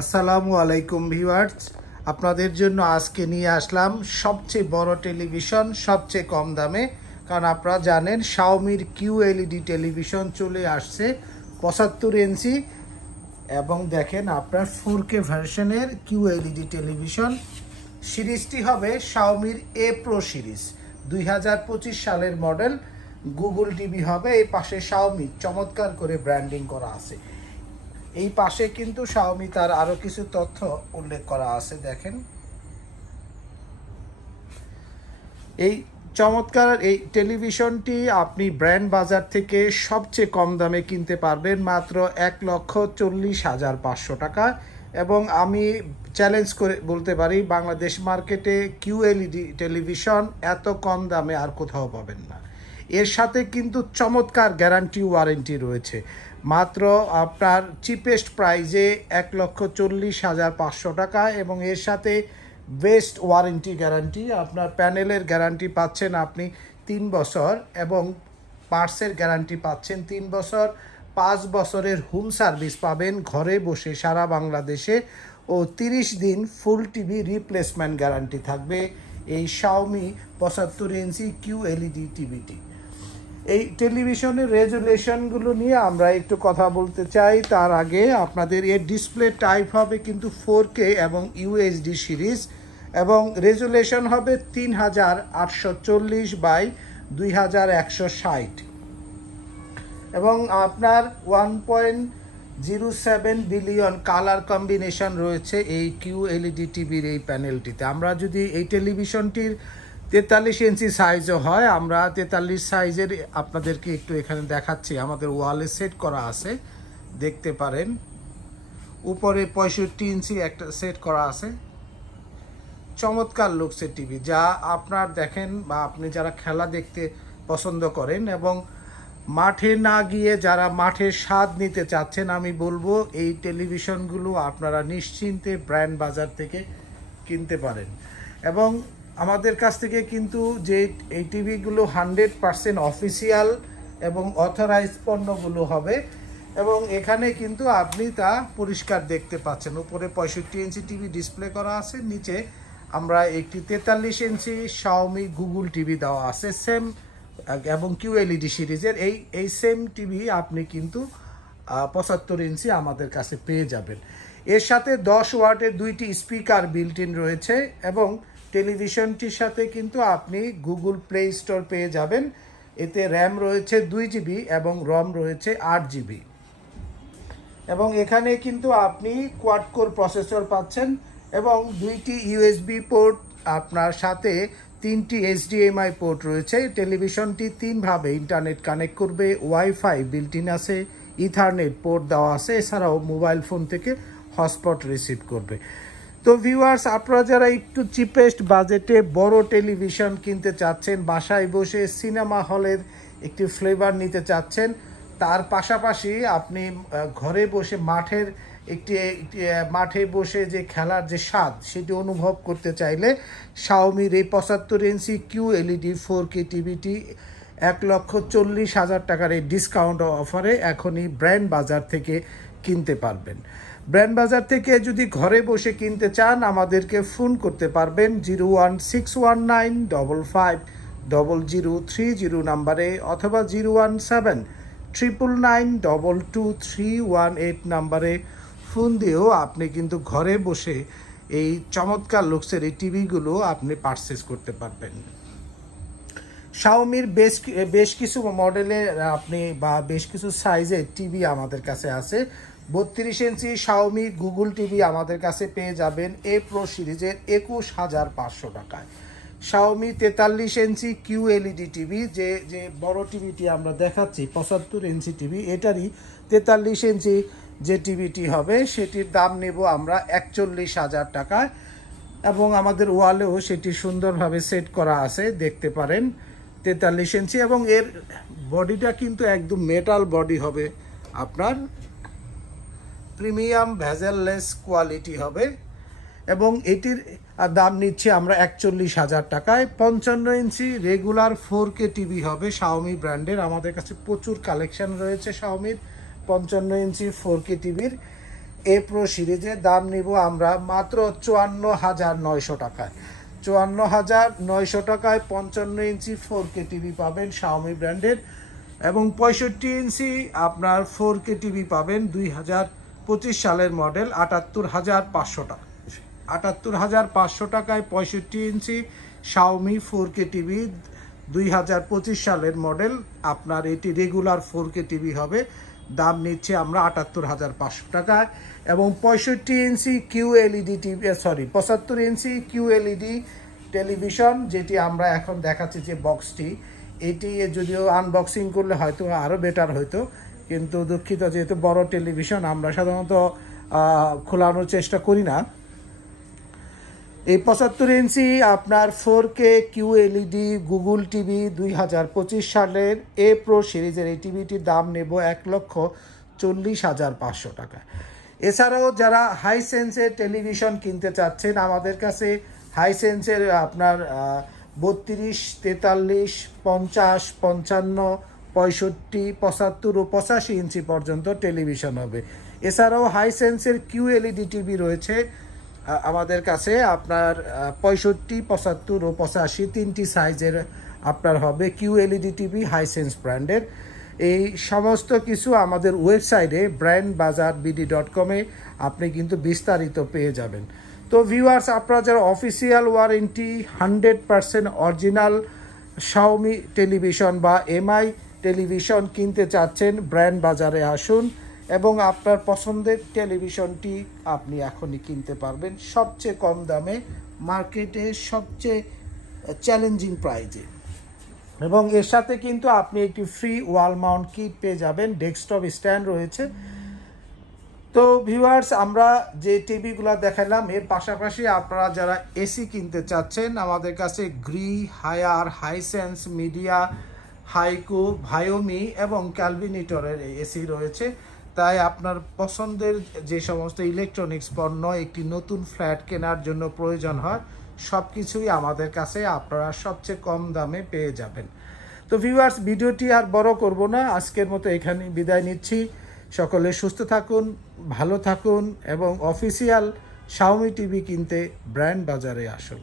আসসালামু আলাইকুম ভিউয়ার্স, আপনাদের জন্য আজকে নিয়ে আসলাম সবচেয়ে বড় টেলিভিশন সবচেয়ে কম দামে। কারণ আপনারা জানেন শাওমির QLED টেলিভিশন চলে আসছে 75 ইঞ্চি এবং দেখেন আপনার 4K ভার্সনের QLED টেলিভিশন। সিরিজটি হবে শাওমির A Pro সিরিজ, 2025 সালের মডেল। গুগল টিভি হবে। এই পাশে শাওমি চমৎকার করে ব্র্যান্ডিং করা আছে। এই পাশে কিন্তু শাওমি তার আরো কিছু তথ্য উল্লেখ করা আছে। দেখেন এই চমৎকার এই টেলিভিশনটি আপনি ব্র্যান্ড বাজার থেকে সবচেয়ে কম দামে কিনতে পারবেন মাত্র 1,40,500 টাকা। এবং আমি চ্যালেঞ্জ করে বলতে পারি বাংলাদেশ মার্কেটে QLED টেলিভিশন এত কম দামে আর কোথাও পাবেন না। এর সাথে কিন্তু চমৎকার গ্যারান্টি ওয়ারেন্টি রয়েছে। মাত্র আপনার চিপেস্ট প্রাইজে 1,40,500 টাকা এবং এর সাথে বেস্ট ওয়ারেন্টি গ্যারান্টি। আপনার প্যানেলের গ্যারান্টি পাচ্ছেন আপনি 3 বছর এবং পার্টসের গ্যারান্টি পাচ্ছেন 3 বছর। 5 বছরের হোম সার্ভিস পাবেন ঘরে বসে সারা বাংলাদেশে ও 30 দিন ফুল টিভি রিপ্লেসমেন্ট গ্যারান্টি থাকবে এই শাওমি 75 ইঞ্চি QLED টিভিটি। এই টেলিভিশনের রেজুলেশনগুলো নিয়ে আমরা একটু কথা বলতে চাই। তার আগে আপনাদের এর ডিসপ্লে টাইপ হবে কিন্তু 4K এবং UHD সিরিজ এবং রেজুলেশন হবে 3840 বাই 2160 এবং আপনার 1.07 বিলিয়ন কালার কম্বিনেশন রয়েছে এই QLED টিভির এই প্যানেলটিতে। আমরা যদি এই টেলিভিশনটির 43 ইঞ্চি সাইজও হয়, আমরা 43 সাইজের আপনাদেরকে একটু এখানে দেখাচ্ছি। আমাদের ওয়ালে সেট করা আছে, দেখতে পারেন। উপরে 65 ইঞ্চি একটা সেট করা আছে। চমৎকার লুকসের টিভি, যা আপনার দেখেন বা আপনি যারা খেলা দেখতে পছন্দ করেন এবং মাঠে না গিয়ে যারা মাঠের স্বাদ নিতে চাচ্ছেন, আমি বলবো এই টেলিভিশনগুলো আপনারা নিশ্চিন্তে ব্র্যান্ড বাজার থেকে কিনতে পারেন। এবং আমাদের কাছ থেকে কিন্তু যে এই টিভিগুলো 100% অফিসিয়াল এবং অথরাইজ পণ্যগুলো হবে এবং এখানে কিন্তু আপনি তা পরিষ্কার দেখতে পাচ্ছেন। উপরে 65 ইঞ্চি টিভি ডিসপ্লে করা আছে, নিচে আমরা একটি 43 ইঞ্চি শাওমি গুগল টিভি দেওয়া আছে সেম এবং QLED সিরিজের। এই সেম টিভি আপনি কিন্তু 75 ইঞ্চি আমাদের কাছে পেয়ে যাবেন। এর সাথে 10 ওয়াটের 2টি স্পিকার বিল্ট ইন রয়েছে এবং টেলিভিশনটির সাথে কিন্তু আপনি গুগল প্লে স্টোর পেয়ে যাবেন। এতে র্যাম রয়েছে 2 GB এবং রম রয়েছে 8 GB এবং এখানে কিন্তু আপনি কোয়াড কোর প্রসেসর পাচ্ছেন এবং 2টি USB পোর্ট, আপনার সাথে 3টি HDMI পোর্ট রয়েছে। টেলিভিশনটি 3 ভাবে ইন্টারনেট কানেক্ট করবে, ওয়াইফাই বিল্ট ইন আছে, ইথারনেট পোর্ট দেওয়া আছে, এছাড়াও মোবাইল ফোন থেকে হটস্পট রিসিভ করবে। তো ভিউয়ার্স, আপনারা যারা একটু চিপেস্ট বাজেটে বড় টেলিভিশন কিনতে চাচ্ছেন, বাসায় বসে সিনেমা হলের একটি ফ্লেভার নিতে চাচ্ছেন, তার পাশাপাশি আপনি ঘরে বসে মাঠে বসে যে খেলার যে স্বাদ সেটি অনুভব করতে চাইলে শাওমির এই 75 ইঞ্চি QLED 4K টিভিটি 1,40,000 টাকার এই ডিসকাউন্ট অফারে এখনই ব্র্যান্ড বাজার থেকে কিনতে পারবেন। ব্র্যান্ড বাজার থেকে যদি ঘরে বসে কিনতে চান আমাদেরকে ফোন করতে পারবেন 01619550030 নাম্বারে অথবা 01799922318 নাম্বারে ফোন দিয়েও আপনি কিন্তু ঘরে বসে এই চমৎকার লুকসের এই টিভিগুলো আপনি পারচেজ করতে পারবেন। শাওমির বেশ কিছু মডেলের আপনি বা বেশ কিছু সাইজের টিভি আমাদের কাছে আছে। 32 ইঞ্চি শাওমি গুগল টিভি আমাদের কাছে পেয়ে যাবেন A Pro সিরিজের 21,500 টাকায়। শাওমি 43 ইঞ্চি QLED টিভি, যে বড় টিভিটি আমরা দেখাচ্ছি 75 ইঞ্চি টিভি, এটারই 43 ইঞ্চি যে টিভিটি হবে সেটির দাম নেব আমরা 41,000 টাকায় এবং আমাদের ওয়ালেও সেটি সুন্দরভাবে সেট করা আছে, দেখতে পারেন। 43 ইঞ্চি এবং এর বডিটা কিন্তু একদম মেটাল বডি হবে, আপনার প্রিমিয়াম ভেজেললেস কোয়ালিটি হবে এবং এটির দাম নিচ্ছি আমরা 41,000 টাকায়। 55 ইঞ্চি রেগুলার 4K টিভি হবে শাওমি ব্র্যান্ডের। আমাদের কাছে প্রচুর কালেকশন রয়েছে শাওমির 55 ইঞ্চি 4K টিভির এ প্রো সিরিজের দাম নিব আমরা মাত্র 54,900 টাকায়। 54,900 টাকায় 55 ইঞ্চি 4K টিভি পাবেন শাওমি ব্র্যান্ডের, এবং 65 ইঞ্চি আপনার 4K টিভি পাবেন 2025 সালের মডেল 78,500 টাকা। 78,500 টাকায় 65 ইঞ্চি শাওমি 4K টিভি 2025 সালের মডেল। আপনার এটি রেগুলার 4K টিভি হবে, দাম নিচ্ছে আমরা 78,500 টাকায়। এবং 65 ইঞ্চি QLED টিভি, 75 ইঞ্চি QLED টেলিভিশন, যেটি আমরা এখন দেখাচ্ছি যে বক্সটি, এটি যদিও আনবক্সিং করলে হয়তো আরও বেটার হতো, কিন্তু দুঃখিত, যেহেতু বড় টেলিভিশন আমরা সাধারণত খোলানোর চেষ্টা করি না। এই 75 ইঞ্চি আপনার 4K QLED গুগল টিভি 2025 সালের এ প্রো সিরিজের এই টিভিটির দাম নেব 1,40,500 টাকা। এছাড়াও যারা হাইসেন্সের টেলিভিশন কিনতে চাচ্ছেন, আমাদের কাছে হাইসেন্সের আপনার 32, 43, 50, 55, 65, 75 ও 85 ইঞ্চি পর্যন্ত টেলিভিশন হবে। এছাড়াও হাইসেন্সের QLED টিভি রয়েছে আমাদের কাছে, আপনার 65, 75 ও 85 তিনটি সাইজের আপনার হবে QLED টিভি হাইসেন্স ব্র্যান্ডের। এই সমস্ত কিছু আমাদের ওয়েবসাইটে brandbazarbd.com আপনি কিন্তু বিস্তারিত পেয়ে যাবেন। তো ভিউয়ার্স, আপনারা যারা official warranty 100% original Xiaomi television বা MI টেলিভিশন কিনতে চাচ্ছেন, ব্র্যান্ড বাজারে আসুন এবং আপনার পছন্দের টেলিভিশনটি আপনি এখনই কিনতে পারবেন সবচেয়ে কম দামে, মার্কেটে সবচেয়ে চ্যালেঞ্জিং প্রাইজে। এবং এর সাথে কিন্তু আপনি একটি ফ্রি ওয়াল মাউন্ট কিট পেয়ে যাবেন, ডেস্কটপ স্ট্যান্ড রয়েছে। তো ভিউয়ার্স, আমরা যে টিভিগুলো দেখালাম এর পাশাপাশি আপনারা যারা এসি কিনতে চাচ্ছেন, আমাদের কাছে গ্রি, হায়ার, হাইসেন্স, মিডিয়া, হাইকো, ভায়োমি এবং ক্যালভিনেটরের এসি রয়েছে। তাই আপনার পছন্দের যে সমস্ত ইলেকট্রনিক্স পণ্য একটি নতুন ফ্ল্যাট কেনার জন্য প্রয়োজন হয়, সব কিছুই আমাদের কাছে আপনারা সবচেয়ে কম দামে পেয়ে যাবেন। তো ভিউয়ার্স, ভিডিওটি আর বড় করব না, আজকের মতো এখানেই বিদায় নিচ্ছি। সকলে সুস্থ থাকুন, ভালো থাকুন এবং অফিসিয়াল শাওমি টিভি কিনতে ব্র্যান্ড বাজারে আসুন।